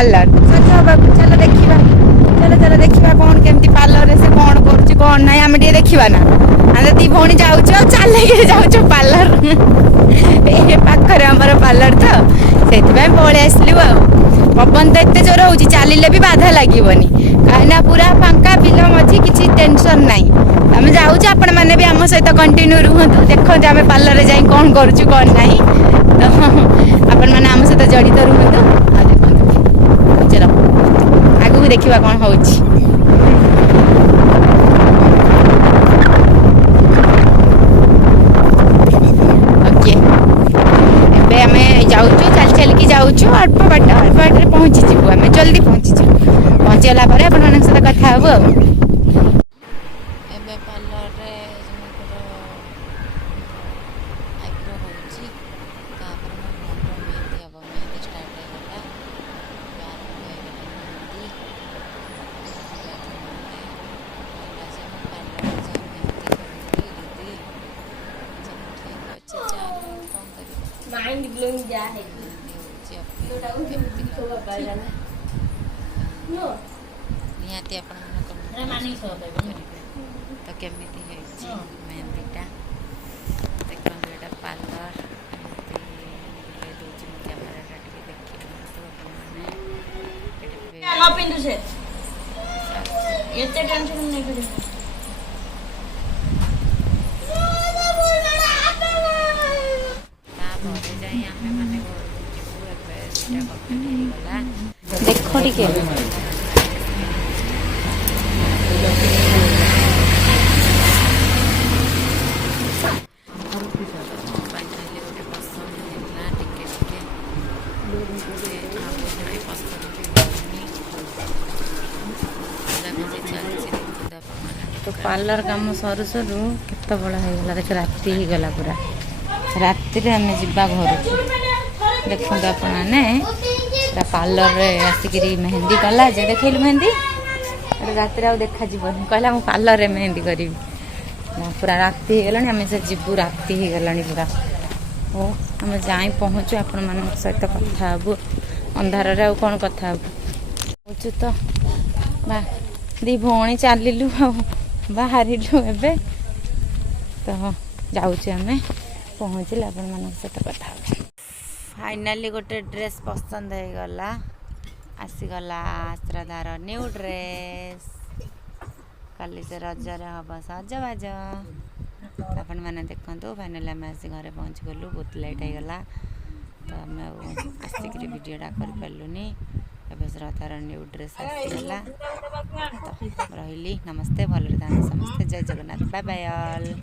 Parlour सच हवा चलो देखा चलो चलो देखा कौन केमती पार्लर से कौन करुच्ची कौन ना आम टे देखा ना आम दी भौणी जाऊँ चल जाऊँ पार्लर ये पाखरे आमर पार्लर तो से पलि आसलु आ पवन तो एत जोर हो चलिले भी बाधा लगे कहीं पूरा फांका बिल मझी किसी टेंशन ना आम जाऊँ आपण मैंने भी आम सहित कंटिन्यू रुहतु देखते आम पार्लर जाई कौन करुचु कौन ना तो आपण मैंने आम सहित जड़ित रुहतु चलो आगू देखा कौन हो जाऊँ चल चल की जाऊँ अल्प बाट पहुँची जीव आम जल्दी पहुँची पहुँचीगला सहित कथा हब माइंड ब्लोइंग जा है निहाती आपण तो केमिति मेहंदीटा देखो ये पार्लर कैमेरा देखिए टेंशन नहीं करें देखो टिके तो पार्लर काम सरू सरू केत बड़ा होगा देख राति ही गला पूरा राति आम जा घर देखो आपने पार्लर आसिक मेहंदी कला जे देखल मेहंदी रात देखा जीवन कहला मुझे पार्लर मेहंदी करी पूरा राति हो गला आम से जीवु राति हो गला पूरा ओ आम जाई पहुँचु आपण मान सहित कथा हबु अंधार कौन कथा हबु तो बा दी भौणी चलू बाहरिलु एबे तो जाऊँ आम पहुँचले आपण मान सहित कथा हबु फाइनाली गोटे ड्रेस पसंद हो गला आसीगला श्रद्धार न्यू ड्रेस काली से रजर हम सजबाज आपण मैंने देखते फाइनाली आम आसी घरे पहुँच गलु बहुत लेट हो गला तो आम आसिक वीडियोटा कर पार्लुनि एवं श्रद्धार न्यू ड्रेस आसीगला तो रही नमस्ते भले समस्ते जय जगन्नाथ बाय बाय ऑल।